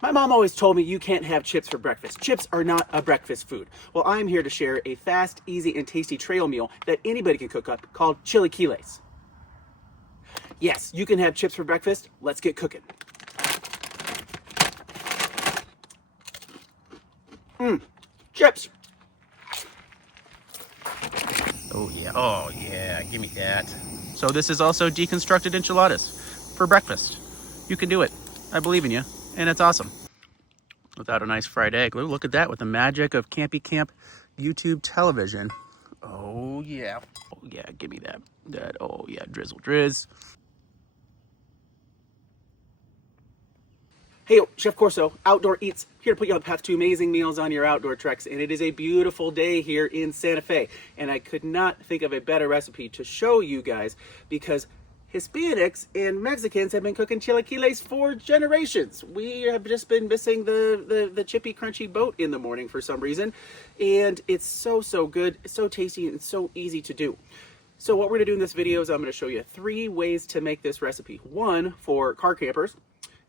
My mom always told me you can't have chips for breakfast. Chips are not a breakfast food. Well, I'm here to share a fast, easy, and tasty trail meal that anybody can cook up called Chilaquiles. Yes, you can have chips for breakfast. Let's get cooking. Chips. Oh yeah, give me that. So this is also deconstructed enchiladas for breakfast. You can do it. I believe in you, and it's awesome. Without a nice fried egg. Look at that with the magic of Campy Camp YouTube television. Oh yeah. Oh yeah, give me that. Oh yeah, drizzle drizz. Hey, Chef Corso, Outdoor Eats, here to put you on the path to amazing meals on your outdoor treks. And it is a beautiful day here in Santa Fe. And I could not think of a better recipe to show you guys because Hispanics and Mexicans have been cooking chilaquiles for generations. We have just been missing the chippy, crunchy boat in the morning for some reason. And it's so good, it's so tasty, and so easy to do. So what we're gonna do in this video is I'm gonna show you 3 ways to make this recipe. 1 for car campers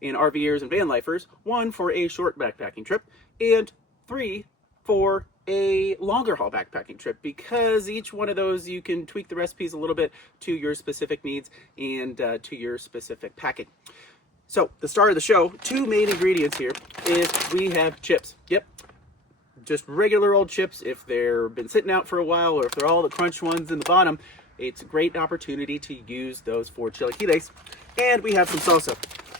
and RVers and van lifers, 1 for a short backpacking trip, and 3 for a longer haul backpacking trip, because each one of those you can tweak the recipes a little bit to your specific needs and to your specific packing. So the start of the show, 2 main ingredients here is we have chips. Yep, just regular old chips. If they've been sitting out for a while or if they're all the crunch ones in the bottom, it's a great opportunity to use those for chilaquiles. And we have some salsa.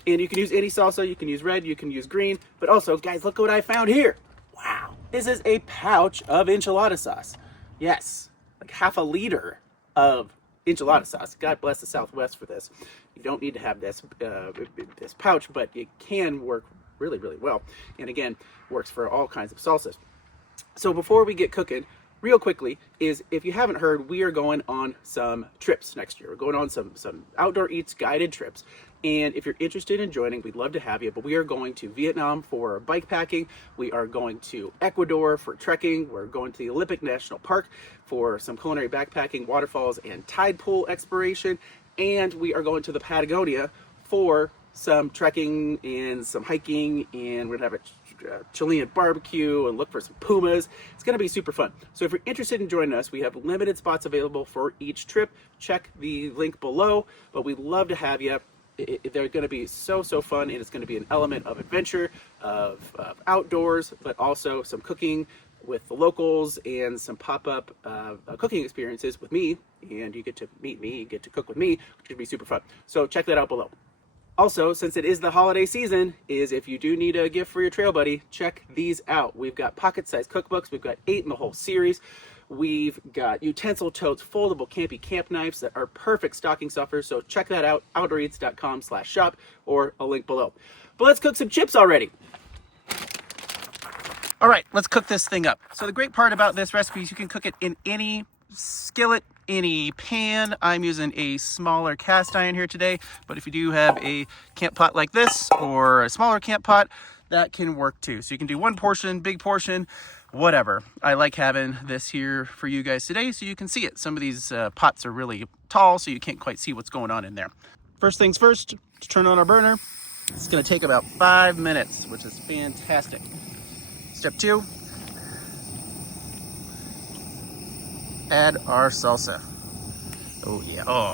And you can use any salsa, you can use red, you can use green, but also, guys, look what I found here. Wow, this is a pouch of enchilada sauce. Yes, like half a liter of enchilada sauce. God bless the Southwest for this. You don't need to have this pouch, but it can work really, really well. And again, works for all kinds of salsas. So before we get cooking, real quickly, is if you haven't heard, we are going on some trips next year. We're going on some Outdoor Eats guided trips. And if you're interested in joining, we'd love to have you. But we are going to Vietnam for bike packing. We are going to Ecuador for trekking. We're going to the Olympic National Park for some culinary backpacking, waterfalls, and tide pool exploration. And we are going to the Patagonia for some trekking and some hiking. And we're going to have a Chilean barbecue and look for some pumas. It's going to be super fun. So if you're interested in joining us, we have limited spots available for each trip. Check the link below. But we'd love to have you. They're going to be so fun, and it's going to be an element of adventure, of outdoors, but also some cooking with the locals and some pop-up cooking experiences with me. And you get to meet me, you get to cook with me, which would be super fun. So check that out below. Also, since it is the holiday season, is if you do need a gift for your trail buddy, check these out. We've got pocket-sized cookbooks. We've got 8 in the whole series. We've got utensil totes, foldable campy camp knives that are perfect stocking stuffers. So check that out, outdooreats.com/shop, or a link below. But let's cook some chips already. All right, let's cook this thing up. So the great part about this recipe is you can cook it in any skillet, any pan. I'm using a smaller cast iron here today, but if you do have a camp pot like this or a smaller camp pot, that can work too. So you can do 1 portion, big portion, whatever. I like having this here for you guys today so you can see it. Some of these pots are really tall, so you can't quite see what's going on in there. First things first, to turn on our burner. It's gonna take about 5 minutes, which is fantastic. Step 2, add our salsa. Oh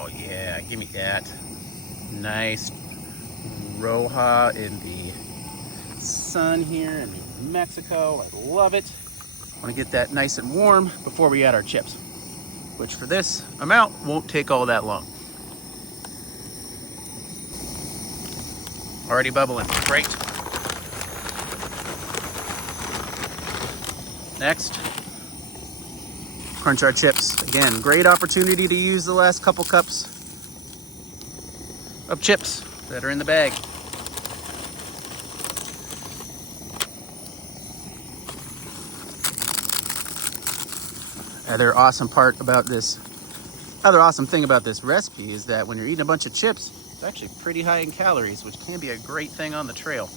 yeah, give me that. Nice Roja in the sun here in New Mexico. I love it. Want to get that nice and warm before we add our chips, which for this amount won't take all that long. Already bubbling, great. Next, crunch our chips. Again, great opportunity to use the last couple cups of chips that are in the bag. Other awesome thing about this recipe is that when you're eating a bunch of chips, it's actually pretty high in calories, which can be a great thing on the trail.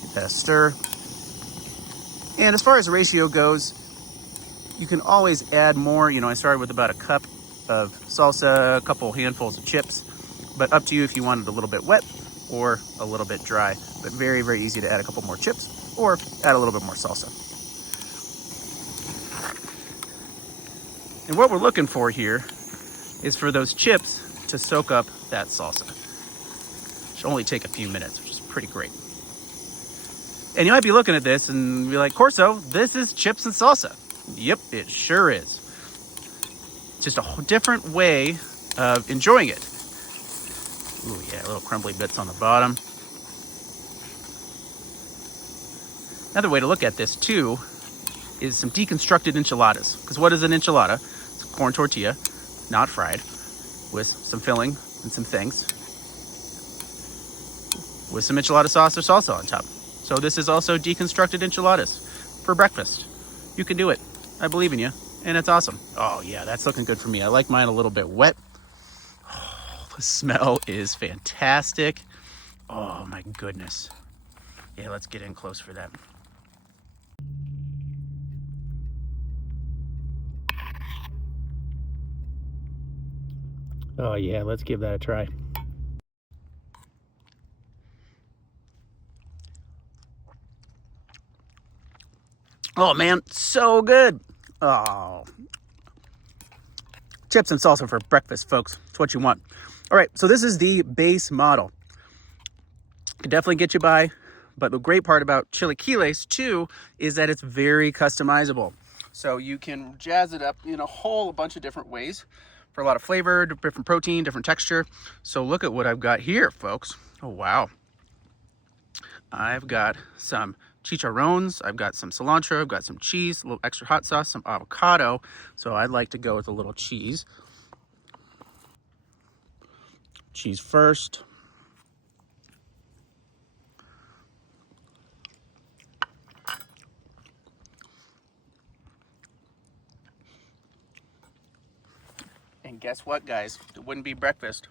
Give that a stir. And as far as the ratio goes, you can always add more. You know, I started with about a cup of salsa, a couple handfuls of chips. but up to you if you want it a little bit wet or a little bit dry, but very, very easy to add a couple more chips or add a little bit more salsa. And what we're looking for here is for those chips to soak up that salsa. Should only take a few minutes, which is pretty great. And you might be looking at this and be like, Corso, this is chips and salsa. Yep, it sure is. Just a different way of enjoying it. Ooh, yeah, little crumbly bits on the bottom. Another way to look at this too is some deconstructed enchiladas. Because what is an enchilada? It's a corn tortilla, not fried, with some filling and some things, with some enchilada sauce or salsa on top. So this is also deconstructed enchiladas for breakfast. You can do it. I believe in you, and it's awesome. Oh yeah, that's looking good for me. I like mine a little bit wet. Oh, the smell is fantastic. Oh my goodness. Yeah, let's get in close for that. Oh yeah, let's give that a try. Oh man, so good. Oh. Chips and salsa for breakfast, folks. It's what you want. All right, so this is the base model. Could definitely get you by, but the great part about Chilaquiles too is that it's very customizable. So you can jazz it up in a whole bunch of different ways for a lot of flavor, different protein, different texture. So look at what I've got here, folks. Oh, wow. I've got some chicharrones, I've got some cilantro, I've got some cheese, a little extra hot sauce, some avocado. So I'd like to go with a little cheese. Cheese first. And guess what, guys? It wouldn't be breakfast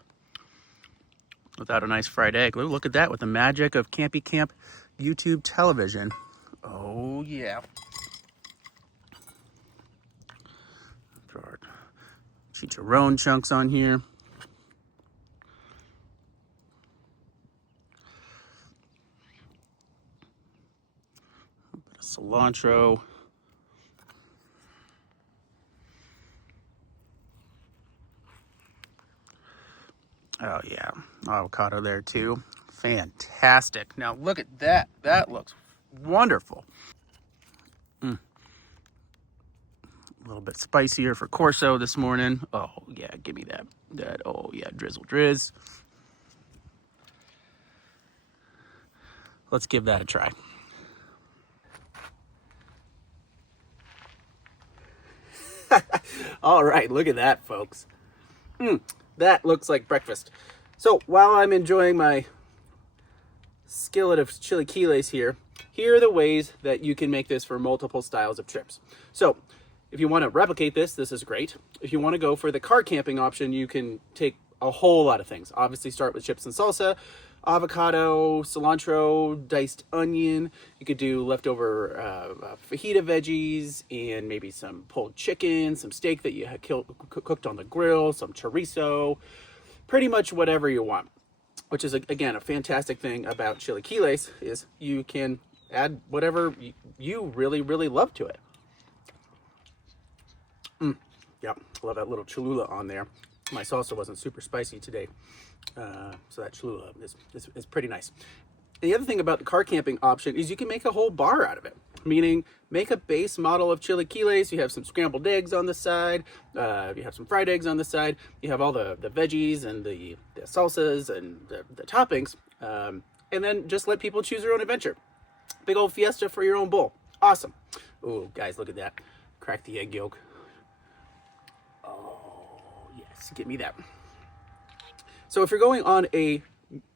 without a nice fried egg. Look at that with the magic of Campy Camp YouTube television. Oh, yeah. Throw our chicharron chunks on here. A bit of cilantro. Oh, yeah. Avocado there, too. Fantastic. Now, look at that. That looks wonderful. A little bit spicier for Corso this morning. Oh, yeah. Give me that. Oh, yeah. Drizzle drizz. Let's give that a try. All right. Look at that, folks. That looks like breakfast. So while I'm enjoying my skillet of chilaquiles here are the ways that you can make this for multiple styles of trips. So if you want to replicate this is great. If you want to go for the car camping option, you can take a whole lot of things. Obviously start with chips and salsa, avocado, cilantro, diced onion. You could do leftover fajita veggies and maybe some pulled chicken, some steak that you had cooked on the grill, some chorizo, pretty much whatever you want. Which is, again, a fantastic thing about Chilaquiles is you can add whatever you really, really love to it. Yep, love that little Cholula on there. My salsa wasn't super spicy today, so that Cholula is pretty nice. And the other thing about the car camping option is you can make a whole bar out of it, meaning make a base model of Chilaquiles. You have some scrambled eggs on the side, you have some fried eggs on the side, you have all the veggies and the salsas and the toppings, and then just let people choose their own adventure. Big old fiesta for your own bowl. Awesome. Oh, guys, look at that. Crack the egg yolk. Oh, yes, give me that. So if you're going on a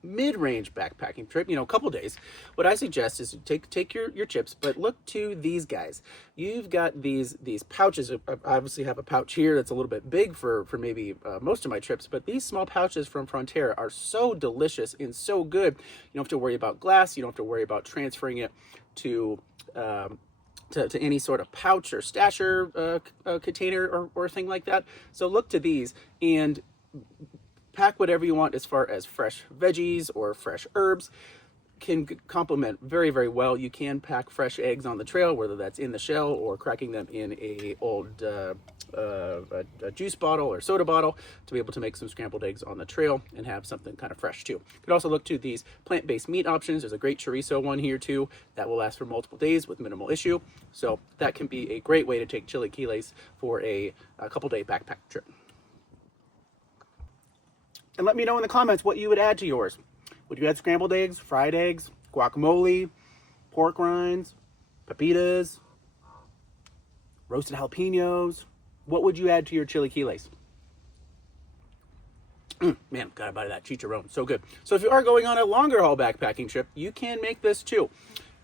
mid-range backpacking trip, a couple days, what I suggest is take your chips, but look to these guys. You've got these pouches. I obviously have a pouch here that's a little bit big for maybe most of my trips, but these small pouches from Frontera are so delicious and so good. You don't have to worry about glass. You don't have to worry about transferring it to any sort of pouch or stasher container or thing like that. So look to these and pack whatever you want as far as fresh veggies or fresh herbs. Can complement very, very well. You can pack fresh eggs on the trail, whether that's in the shell or cracking them in a old a juice bottle or soda bottle to be able to make some scrambled eggs on the trail and have something kind of fresh too. You could also look to these plant-based meat options. There's a great chorizo one here too that will last for multiple days with minimal issue. So that can be a great way to take chilaquiles for a couple day backpack trip. And let me know in the comments what you would add to yours. Would you add scrambled eggs, fried eggs, guacamole, pork rinds, pepitas, roasted jalapenos? What would you add to your chilaquiles? Man, gotta buy that chicharron, so good. So if you are going on a longer haul backpacking trip, you can make this too.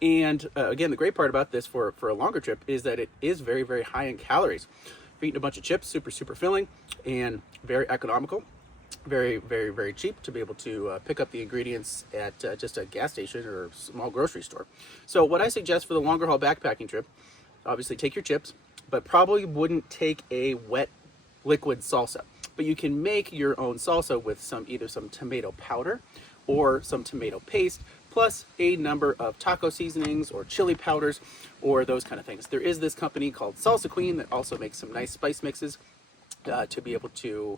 And again, the great part about this for a longer trip is that it is very, very high in calories. You're eating a bunch of chips, super, super filling, and very economical. Very, very, very cheap to be able to pick up the ingredients at just a gas station or a small grocery store. So what I suggest for the longer haul backpacking trip, obviously take your chips, but probably wouldn't take a wet liquid salsa. But you can make your own salsa with either some tomato powder or some tomato paste, plus a number of taco seasonings or chili powders or those kind of things. There is this company called Salsa Queen that also makes some nice spice mixes to be able to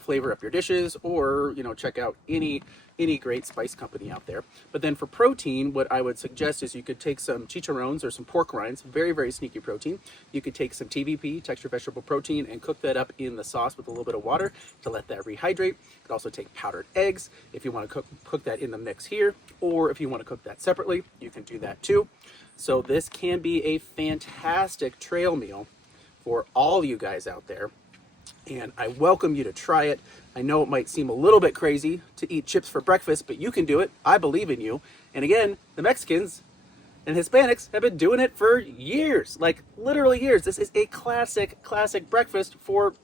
flavor up your dishes, or check out any great spice company out there. But then for protein, what I would suggest is you could take some chicharrones or some pork rinds, very, very sneaky protein. You could take some TVP, textured vegetable protein, and cook that up in the sauce with a little bit of water to let that rehydrate. You could also take powdered eggs if you want to cook that in the mix here, or if you want to cook that separately, you can do that too. So this can be a fantastic trail meal for all you guys out there. And I welcome you to try it. I know it might seem a little bit crazy to eat chips for breakfast, but you can do it. I believe in you. And again, the Mexicans and Hispanics have been doing it for years, like literally years. This is a classic breakfast for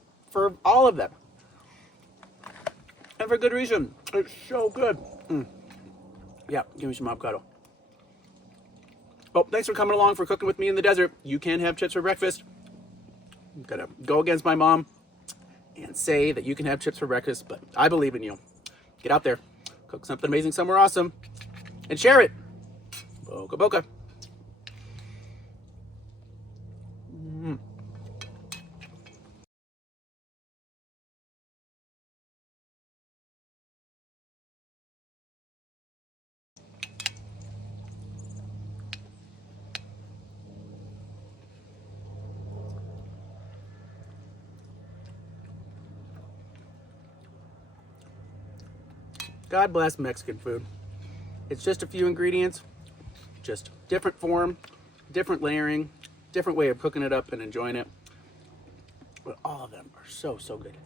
all of them. And for good reason. It's so good. Yeah, give me some avocado. Well, thanks for coming along for cooking with me in the desert. You can have chips for breakfast. I'm gonna go against my mom and say that you can have chips for breakfast, but I believe in you. Get out there, cook something amazing somewhere awesome, and share it. Boca boca. God bless Mexican food. It's just a few ingredients, just different form, different layering, different way of cooking it up and enjoying it. But all of them are so, so good.